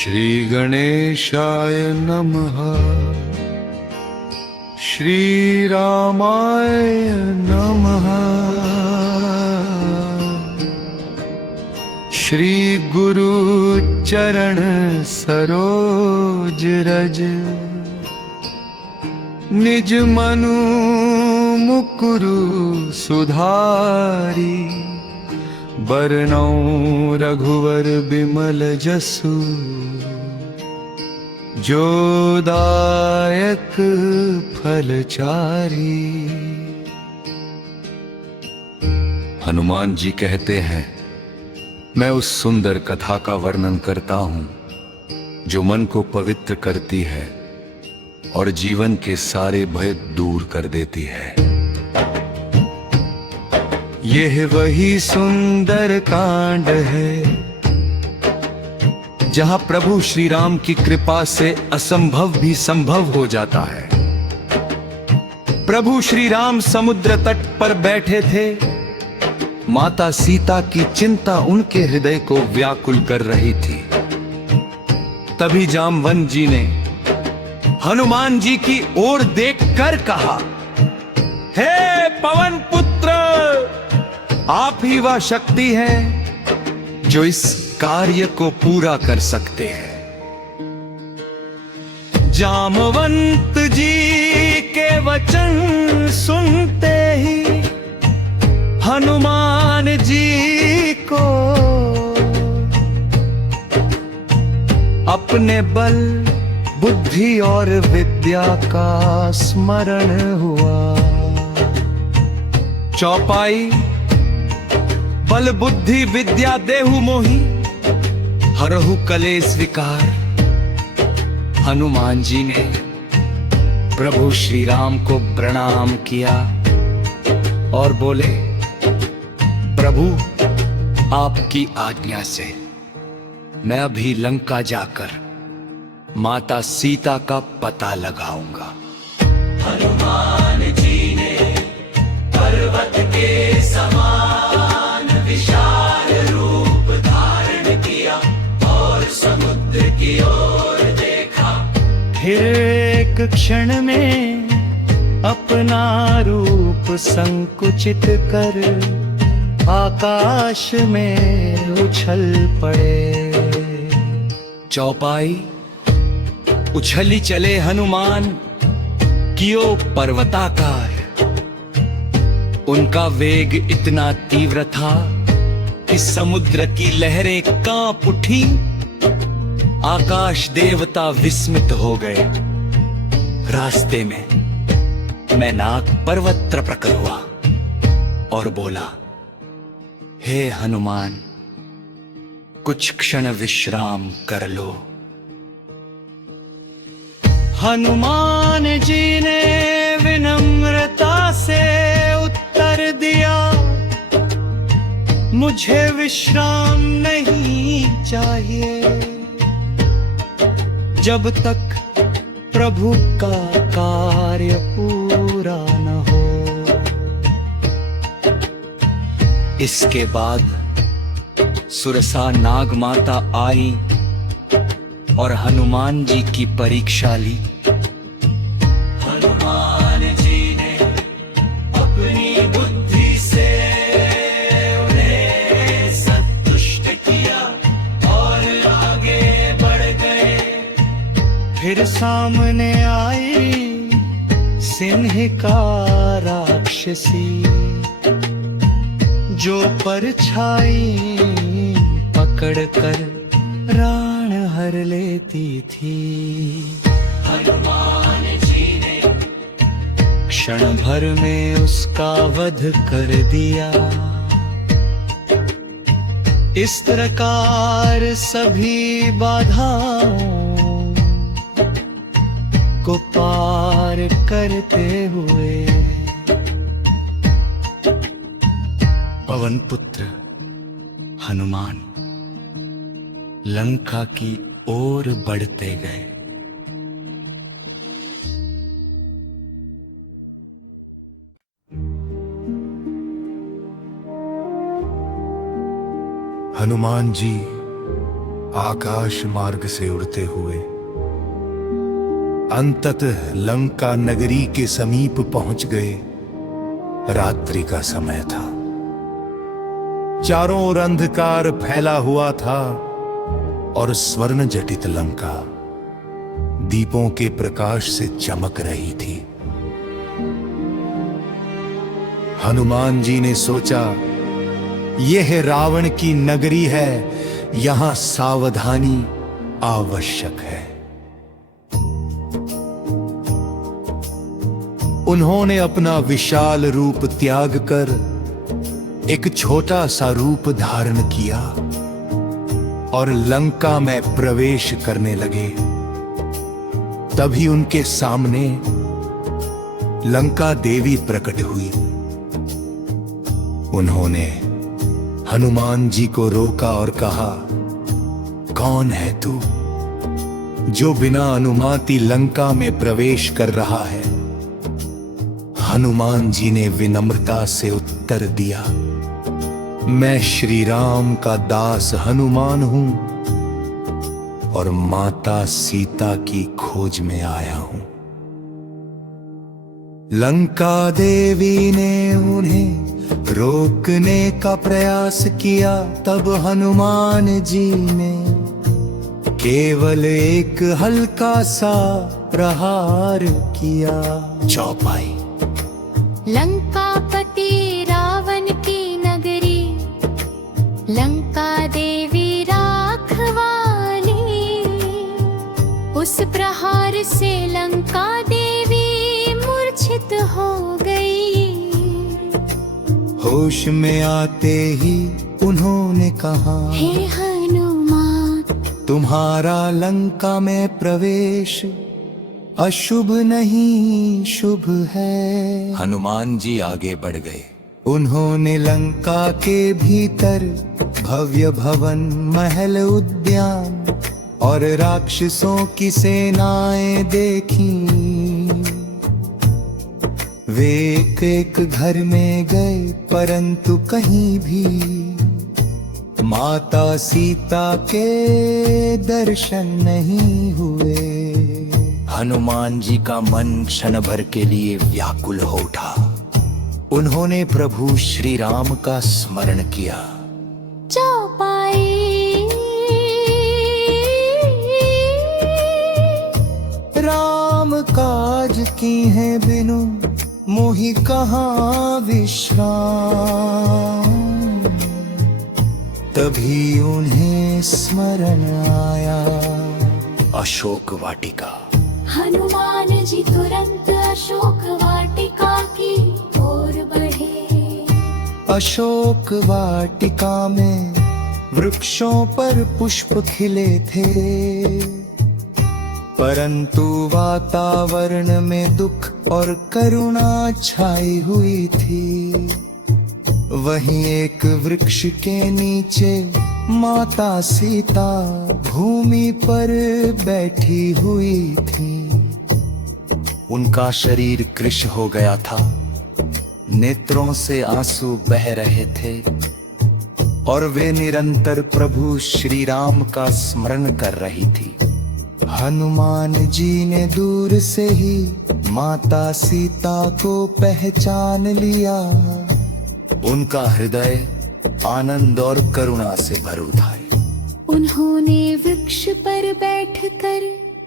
श्री गणेशाय नमः। श्री रामाय नमः। श्री गुरु चरण सरोज रज। निज मनु मुकुरु सुधारी। बरनौ रघुवर बिमल जसु। जो दायक फलचारी। हनुमान जी कहते हैं, मैं उस सुंदर कथा का वर्णन करता हूं जो मन को पवित्र करती है और जीवन के सारे भय दूर कर देती है। यह वही सुंदर कांड है जहां प्रभु श्री राम की कृपा से असंभव भी संभव हो जाता है। प्रभु श्री राम समुद्र तट पर बैठे थे। माता सीता की चिंता उनके हृदय को व्याकुल कर रही थी। तभी जामवंत जी ने हनुमान जी की ओर देखकर कहा, हे पवन पुत्र, आप ही वह शक्ति हैं जो इस कार्य को पूरा कर सकते हैं। जामवंत जी के वचन सुनते ही हनुमान जी को अपने बल, बुद्धि और विद्या का स्मरण हुआ। चौपाई बल बुद्धि विद्या देहु मोही, हरहु कलेश विकार। हनुमान जी ने प्रभु श्री राम को प्रणाम किया और बोले, प्रभु आपकी आज्ञा से मैं अभी लंका जाकर माता सीता का पता लगाऊंगा। हनुमान जी ने पर्वत के समान विशाल रूप धारण किया और समुद्र की ओर देखा। फिर एक क्षण में अपना रूप संकुचित कर आकाश में उछल पड़े। चौपाई उछली चले हनुमान कियो पर्वताकार। उनका वेग इतना तीव्र था कि समुद्र की लहरें कांप उठी। आकाश देवता विस्मित हो गए। रास्ते में मैनाक पर्वत प्रकट हुआ और बोला, हे हनुमान, कुछ क्षण विश्राम कर लो। हनुमान जी ने विनम्रता से उत्तर दिया, मुझे विश्राम नहीं चाहिए जब तक प्रभु का कार्य पूरा न हो। इसके बाद सुरसा नाग माता आई और हनुमान जी की परीक्षा ली। हनुमान जी ने अपनी बुद्धि से उन्हें संतुष्ट किया और आगे बढ़ गए। फिर सामने आई सिंहिका राक्षसी, जो परछाई पकड़कर प्राण हर लेती थी। हनुमान जी ने क्षण भर में उसका वध कर दिया। इस प्रकार सभी बाधाओं को पार करते हुए पवन पुत्र हनुमान लंका की ओर बढ़ते गए। हनुमान जी आकाश मार्ग से उड़ते हुए अंततः लंका नगरी के समीप पहुंच गए। रात्रि का समय था। चारों ओर अंधकार फैला हुआ था और स्वर्ण जटित लंका दीपों के प्रकाश से चमक रही थी। हनुमान जी ने सोचा, यह रावण की नगरी है, यहां सावधानी आवश्यक है। उन्होंने अपना विशाल रूप त्याग कर एक छोटा सा रूप धारण किया और लंका में प्रवेश करने लगे। तभी उनके सामने लंका देवी प्रकट हुई। उन्होंने हनुमान जी को रोका और कहा, कौन है तू जो बिना अनुमति लंका में प्रवेश कर रहा है? हनुमान जी ने विनम्रता से उत्तर दिया, मैं श्री राम का दास हनुमान हूं और माता सीता की खोज में आया हूं। लंका देवी ने उन्हें रोकने का प्रयास किया। तब हनुमान जी ने केवल एक हल्का सा प्रहार किया। चौपाई। लंकापति रावण की नगरी, लंका देवी राखवाली, उस प्रहार से लंका देवी मूर्छित हो गई। होश में आते ही उन्होंने कहा, हे हनुमान, तुम्हारा लंका में प्रवेश अशुभ नहीं शुभ है। हनुमान जी आगे बढ़ गए। उन्होंने लंका के भीतर भव्य भवन, महल, उद्यान और राक्षसों की सेनाएं देखी। वे एक एक घर में गए, परंतु कहीं भी माता सीता के दर्शन नहीं हुए। हनुमान जी का मन क्षण भर के लिए व्याकुल हो उठा। उन्होंने प्रभु श्री राम का स्मरण किया। चौपाई। राम काज की है बिनु मोहि कहाँ विश्राम। तभी उन्हें स्मरण आया अशोक वाटिका। हनुमान जी तुरंत अशोक वाटिका की ओर बढ़े। अशोक वाटिका में वृक्षों पर पुष्प खिले थे, परंतु वातावरण में दुख और करुणा छाई हुई थी। वहीं एक वृक्ष के नीचे माता सीता भूमि पर बैठी हुई थी। उनका शरीर कृश हो गया था, नेत्रों से आंसू बह रहे थे और वे निरंतर प्रभु श्री राम का स्मरण कर रही थी। हनुमान जी ने दूर से ही माता सीता को पहचान लिया। उनका हृदय आनंद और करुणा से भर उठा। उन्होंने वृक्ष पर बैठकर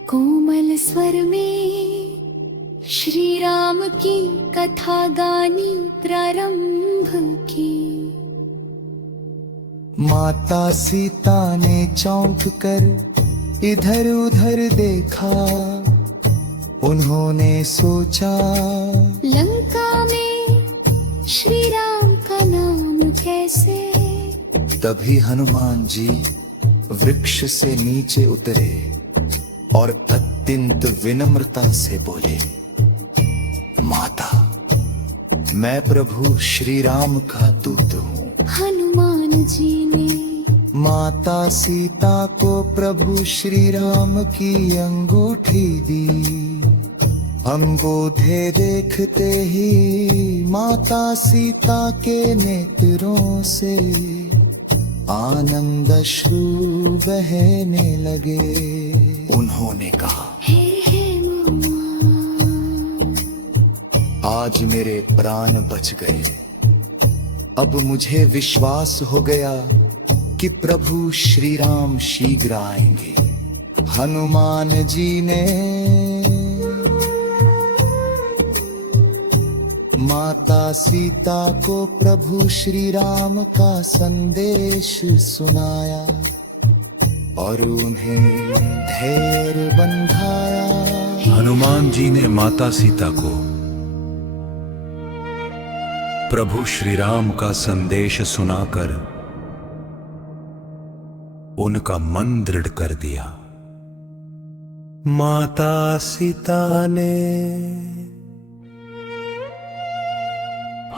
कोमल स्वर में श्री राम की कथा गानी प्रारंभ की। माता सीता ने चौंक कर इधर उधर देखा। उन्होंने सोचा, लंका में श्री राम का नाम कैसे? तभी हनुमान जी वृक्ष से नीचे उतरे और अत्यंत विनम्रता से बोले, माता, मैं प्रभु श्री राम का दूत हूँ। हनुमान जी ने माता सीता को प्रभु श्री राम की अंगूठी दी। अंगूठे देखते ही माता सीता के नेत्रों से आनंद अश्रु बहने लगे। उन्होंने कहा, हे मामा, आज मेरे प्राण बच गए। अब मुझे विश्वास हो गया कि प्रभु श्री राम शीघ्र आएंगे। हनुमान जी ने माता सीता को प्रभु श्री राम का संदेश सुनाया और उन्हें धैर्य बंधाया। हनुमान जी ने माता सीता को प्रभु श्री राम का संदेश सुनाकर उनका मन दृढ़ कर दिया। माता सीता ने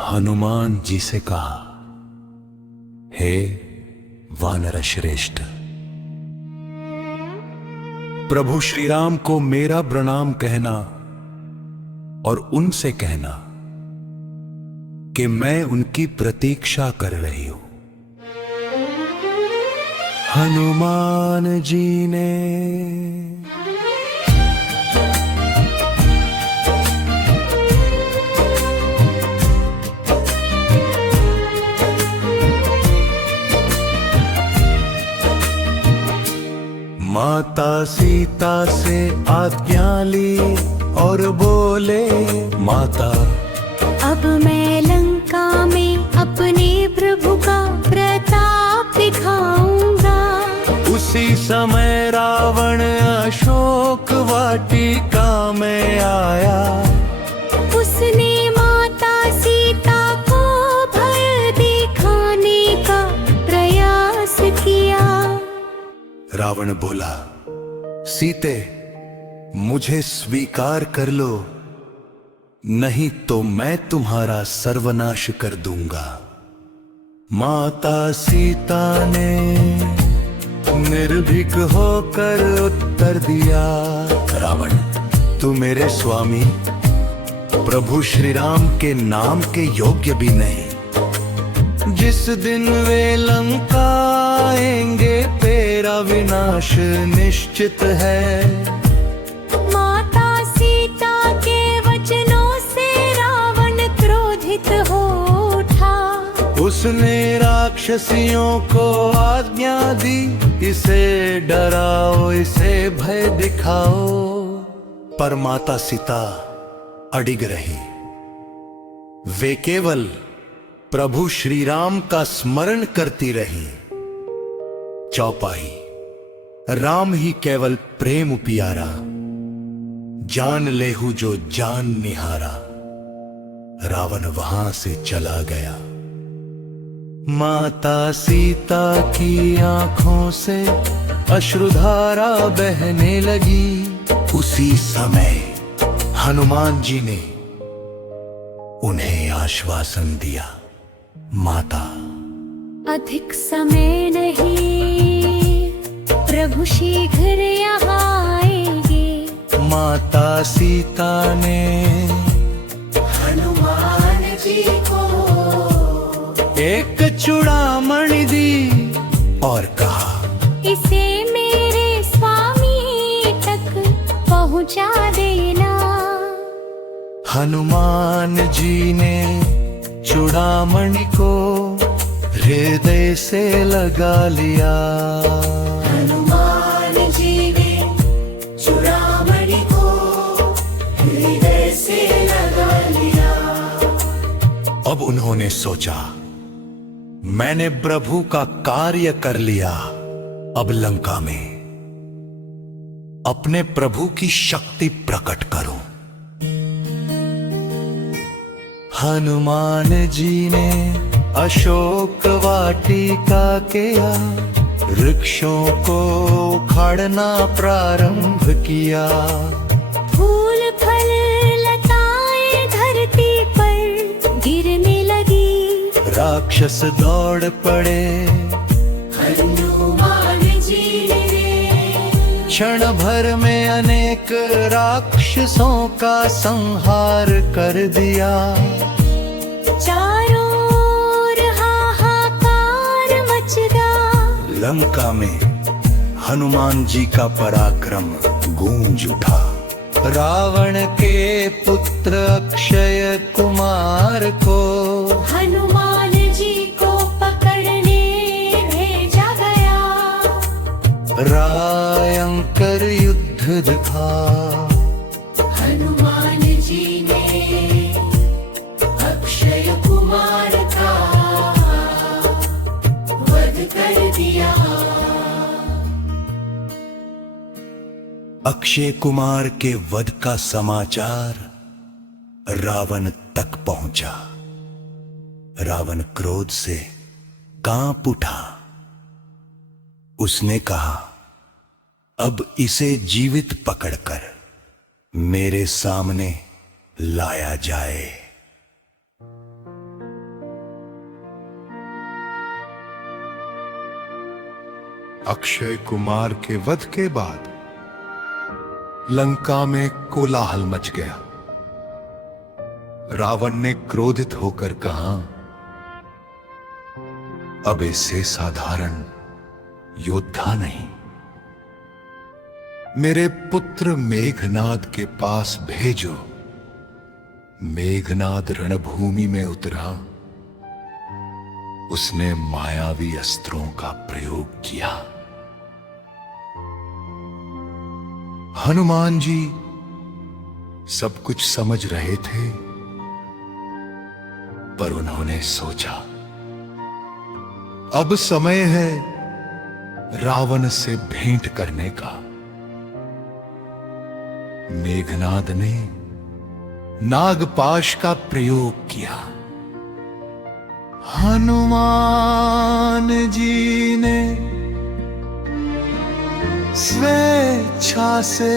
हनुमान जी से कहा, हे वानर श्रेष्ठ, प्रभु श्री राम को मेरा प्रणाम कहना और उनसे कहना कि मैं उनकी प्रतीक्षा कर रही हूं। हनुमान जी ने माता सीता से आज्ञा ली और बोले, माता अब मैं लंका में अपने प्रभु का प्रताप दिखाऊंगा। उसी समय रावण अशोक वाटिका में आया। उसने माता सीता को भय दिखाने का प्रयास किया। रावण बोला, सीते मुझे स्वीकार कर लो, नहीं तो मैं तुम्हारा सर्वनाश कर दूंगा। माता सीता ने निर्भीक होकर उत्तर दिया, रावण तू मेरे स्वामी प्रभु श्री राम के नाम के योग्य भी नहीं। जिस दिन वे लंका आएंगे तेरा विनाश निश्चित है। माता सीता के वचनों से रावण क्रोधित हो उठा। उसने राक्षसियों को आज्ञा दी, इसे डराओ, इसे भय दिखाओ। पर माता सीता अडिग रही। वे केवल प्रभु श्री राम का स्मरण करती रही। चौपाई, राम ही केवल प्रेम प्यारा, जान लेहु जो जान निहारा। रावण वहां से चला गया। माता सीता की आंखों से अश्रुधारा बहने लगी। उसी समय हनुमान जी ने उन्हें आश्वासन दिया, माता अधिक समय नहीं, प्रभु शीघ्र यहाँ आएंगे। माता सीता ने हनुमान जी को एक चूड़ामणि दी और कहा, इसे मेरे स्वामी तक पहुँचा देना। हनुमान जी ने चूड़ामणि को हृदय से लगा लिया। हनुमान जी ने चूड़ामणि को हृदय से लगा लिया। अब उन्होंने सोचा, मैंने प्रभु का कार्य कर लिया। अब लंका में अपने प्रभु की शक्ति प्रकट करो। हनुमान जी ने अशोक वाटिका के वृक्षों को उखाड़ना प्रारंभ किया। फूल फल लताएं धरती पर गिरने लगी। राक्षस दौड़ पड़े। हनुमान जी ने क्षण भर में अनेक राक्षसों का संहार कर दिया। चारों ओर हाहाकार मच गया। लंका में हनुमान जी का पराक्रम गूंज उठा। रावण के पुत्र अक्षय कुमार को हनुमान जी को पकड़ने भेजा गया। भयंकर युद्ध दिखा। हनुमान जी ने अक्षय कुमार का वध कर दिया। अक्षय कुमार के वध का समाचार रावण तक पहुंचा। रावण क्रोध से कांप उठा। उसने कहा, अब इसे जीवित पकड़कर मेरे सामने लाया जाए। अक्षय कुमार के वध के बाद लंका में कोलाहल मच गया। रावण ने क्रोधित होकर कहा, अब इसे साधारण योद्धा नहीं, मेरे पुत्र मेघनाद के पास भेजो। मेघनाद रणभूमि में उतरा। उसने मायावी अस्त्रों का प्रयोग किया। हनुमान जी सब कुछ समझ रहे थे, पर उन्होंने सोचा, अब समय है रावण से भेंट करने का। मेघनाद ने नागपाश का प्रयोग किया। हनुमान जी ने स्वेच्छा से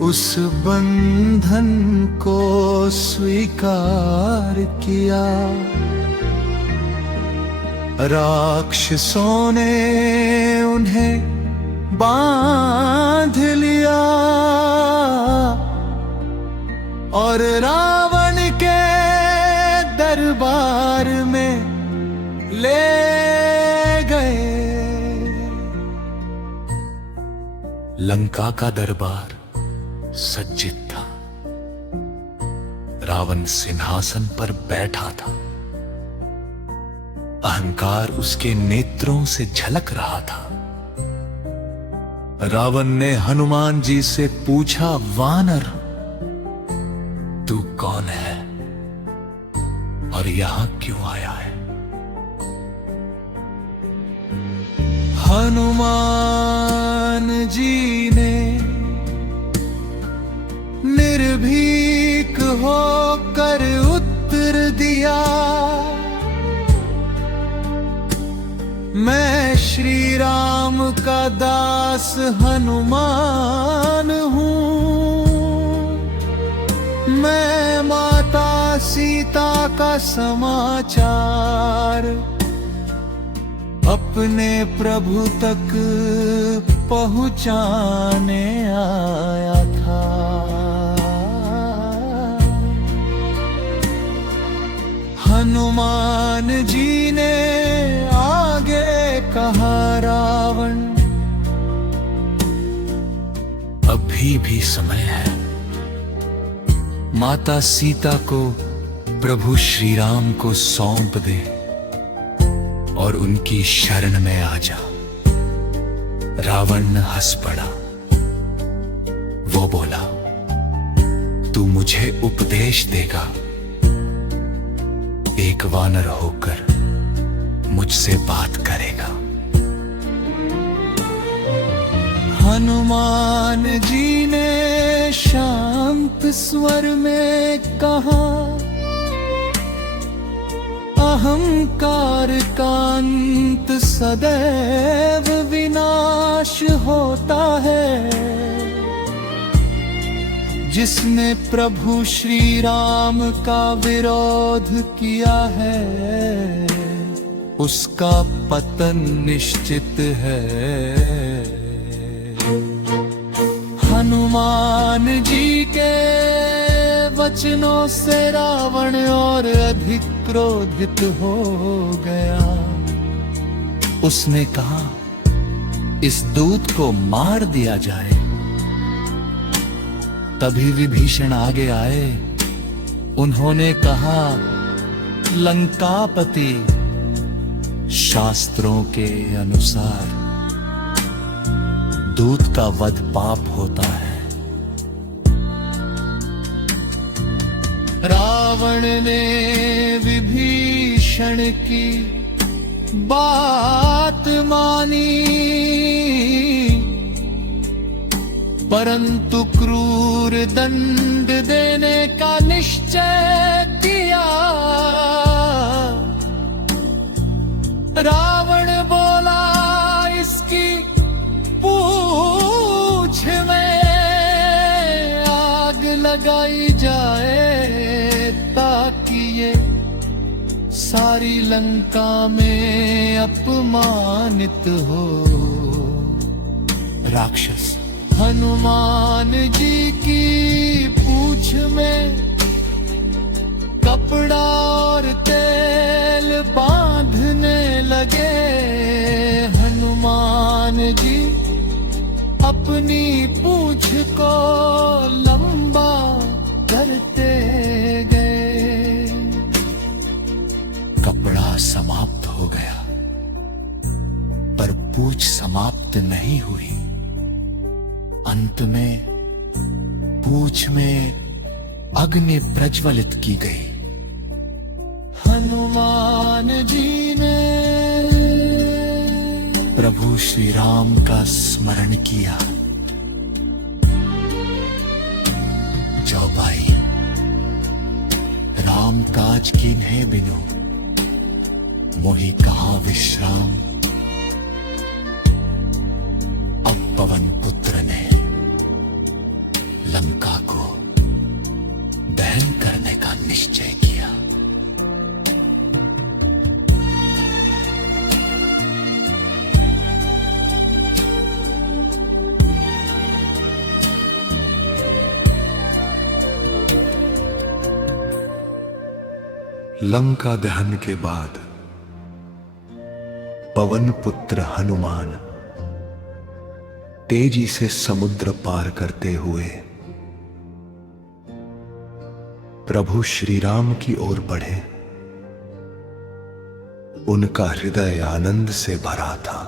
उस बंधन को स्वीकार किया। राक्षसों ने उन्हें बांध लिया और रावण के दरबार में ले गए। लंका का दरबार सज्जित था। रावण सिंहासन पर बैठा था। अहंकार उसके नेत्रों से झलक रहा था। रावण ने हनुमान जी से पूछा, वानर, तू कौन है और यहां क्यों आया है? हनुमान जी ने निर्भीक होकर उत्तर दिया, मैं श्री राम का दास हनुमान हूँ। मैं माता सीता का समाचार अपने प्रभु तक पहुँचाने आया था। हनुमान जी ने आगे कहा, रावण, अभी भी समय है। माता सीता को प्रभु श्री राम को सौंप दे और उनकी शरण में आ जा। रावण हंस पड़ा। वो बोला, तू मुझे उपदेश देगा? एक वानर होकर मुझसे बात करेगा? हनुमान जी ने शांत स्वर में कहा, अहंकार का अंत सदैव विनाश होता है। जिसने प्रभु श्री राम का विरोध किया है, उसका पतन निश्चित है। हनुमान जी के वचनों से रावण और अधिक क्रोधित हो गया। उसने कहा, इस दूत को मार दिया जाए। तभी विभीषण आगे आए। उन्होंने कहा, लंकापति, शास्त्रों के अनुसार दूत का वध पाप होता है। रावण ने विभीषण की बात मानी, परंतु क्रूर दंड देने का निश्चय किया। रावण बोला, इसकी पूंछ में आग लगाई जाए, ताकि ये सारी लंका में अपमानित हो। राक्षस हनुमान जी की पूंछ में कपड़ा और तेल बांधने लगे। हनुमान जी अपनी पूंछ को लंबा करते गए। कपड़ा समाप्त हो गया, पर पूंछ समाप्त नहीं हुई। अंत में पूंछ में अग्नि प्रज्वलित की गई। हनुमान जी ने प्रभु श्री राम का स्मरण किया। चौपाई, राम काज कीन्हे बिनु, मोहि कहाँ विश्राम। अब पवन पुत्र ने लंका को दहन करने का निश्चय किया। लंका दहन के बाद पवन पुत्र हनुमान तेजी से समुद्र पार करते हुए प्रभु श्री राम की ओर बढ़े। उनका हृदय आनंद से भरा था,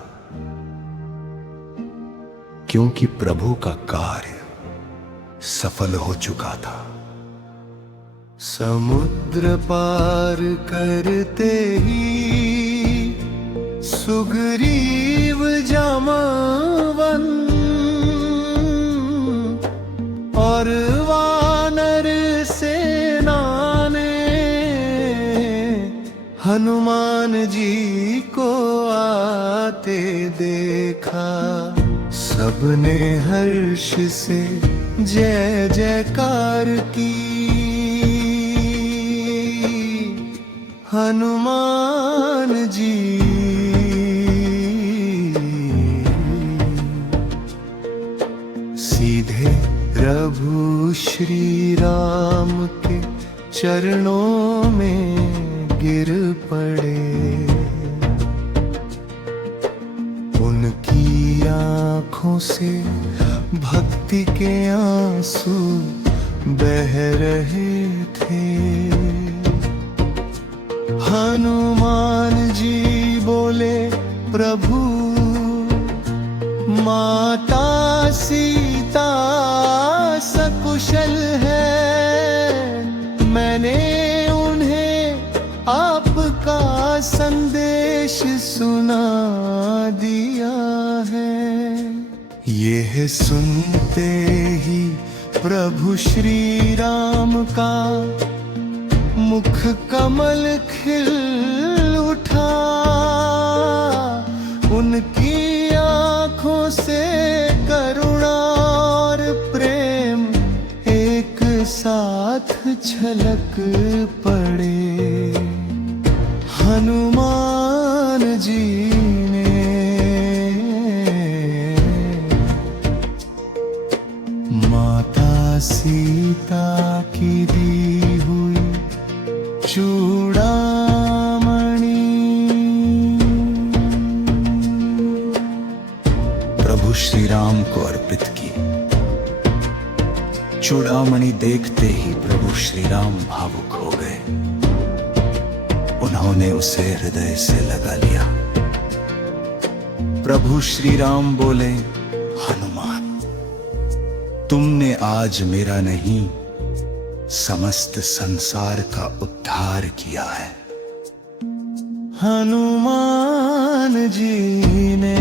क्योंकि प्रभु का कार्य सफल हो चुका था। समुद्र पार करते ही सुग्रीव जामावन और वानर सेना ने हनुमान जी को आते देखा। सबने हर्ष से जय जयकार की। हनुमान जी सीधे प्रभु श्री राम के चरणों में गिर पड़े। उनकी आंखों से भक्ति के आंसू बह रहे थे। हनुमान जी बोले, प्रभु माता सीता सकुशल है। मैंने उन्हें आपका संदेश सुना दिया है। यह सुनते ही प्रभु श्री राम का मुख कमल खिल उठा। उनकी आंखों से करुणा और प्रेम एक साथ छलक पड़े। हनुमान जी ने माता सीता की दी हुई चूड़ामणि प्रभु श्री राम को अर्पित की। चूड़ामणि देखते ही प्रभु श्री राम भावुक हो गए। उन्होंने उसे हृदय से लगा लिया। प्रभु श्री राम बोले, हनुमान, तुमने आज मेरा नहीं समस्त संसार का उद्धार किया है। हनुमान जी ने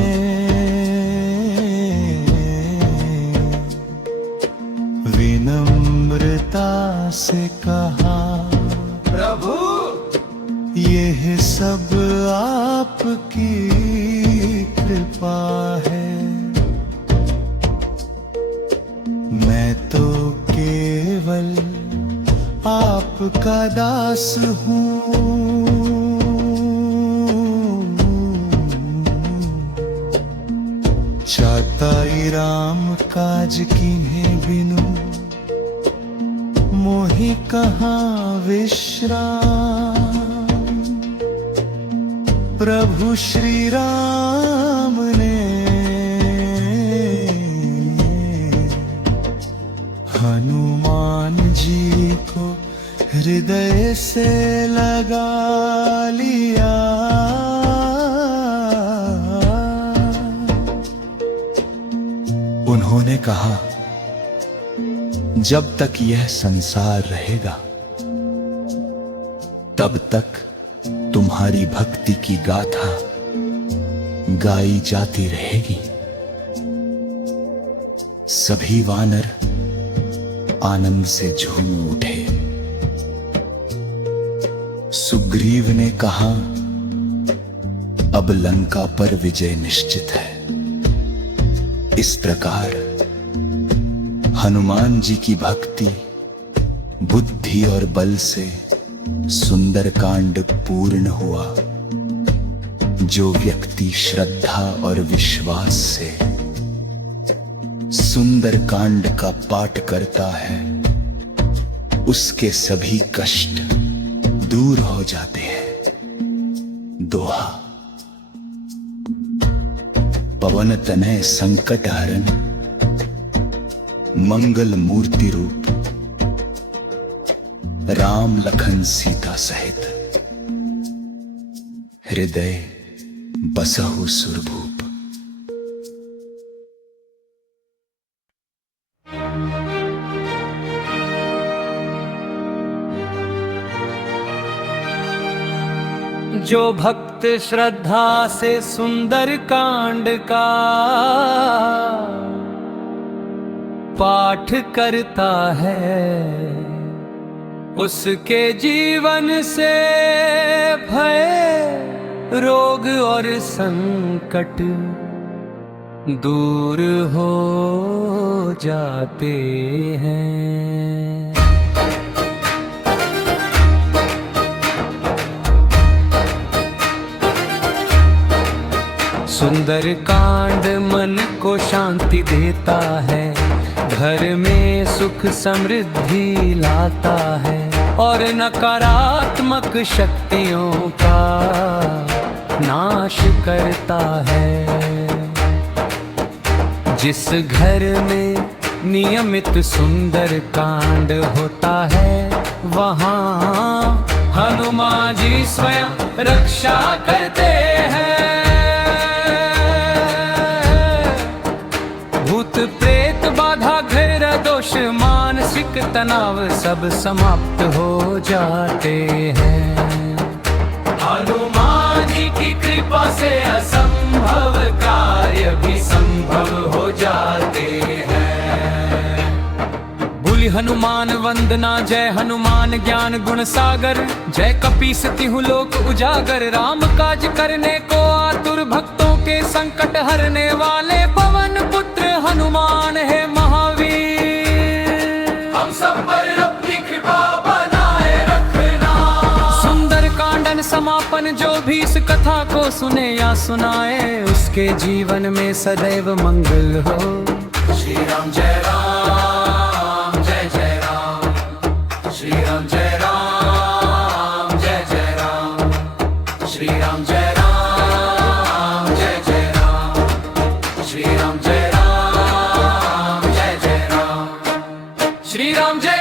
विनम्रता से कहा, प्रभु यह सब आपकी कृपा है। मैं तो केवल आपका दास हूँ। चाताई राम काज किन्हें बिनु, मोहि कहाँ विश्राम। प्रभु श्री राम ने हनुमान जी को हृदय से लगा लिया। उन्होंने कहा, जब तक यह संसार रहेगा तब तक तुम्हारी भक्ति की गाथा गाई जाती रहेगी। सभी वानर आनंद से झूम उठे। सुग्रीव ने कहा, अब लंका पर विजय निश्चित है। इस प्रकार हनुमान जी की भक्ति, बुद्धि और बल से सुंदर कांड पूर्ण हुआ। जो व्यक्ति श्रद्धा और विश्वास से सुंदर कांड का पाठ करता है, उसके सभी कष्ट दूर हो जाते हैं। दोहा। पवन तनय संकट हरण, मंगल मूर्ति रूप, राम लखन सीता सहित, हृदय बसहु सुरभूप। जो भक्त श्रद्धा से सुंदर कांड का पाठ करता है, उसके जीवन से भय रोग और संकट दूर हो जाते हैं। सुंदर कांड मन को शांति देता है, घर में सुख समृद्धि लाता है और नकारात्मक शक्तियों का नाश करता है। जिस घर में नियमित सुंदर कांड होता है, वहाँ हनुमान जी स्वयं रक्षा करते हैं। भूत प्रेत बाधा घर दोष मानसिक तनाव सब समाप्त हो जाते हैं। हनुमान जी की कृपा से असंभव कार्य भी संभव हो जाते हैं। बोली हनुमान वंदना, जय हनुमान ज्ञान गुण सागर, जय कपीस तिहु लोक उजागर। राम काज करने को आतुर, भक्तों के संकट हरने वाले, पवन पुत्र हनुमान है महावीर। हम सब पर अपनी कृपा बनाए रखना। सुंदर कांडन समापन, जो भी इस कथा को सुने या सुनाए, उसके जीवन में सदैव मंगल हो। श्री राम जय राम, जय जय राम। श्री राम जय राम, जय जय राम। श्री राम जय राम, जय जय राम। श्री राम जय श्री राम जय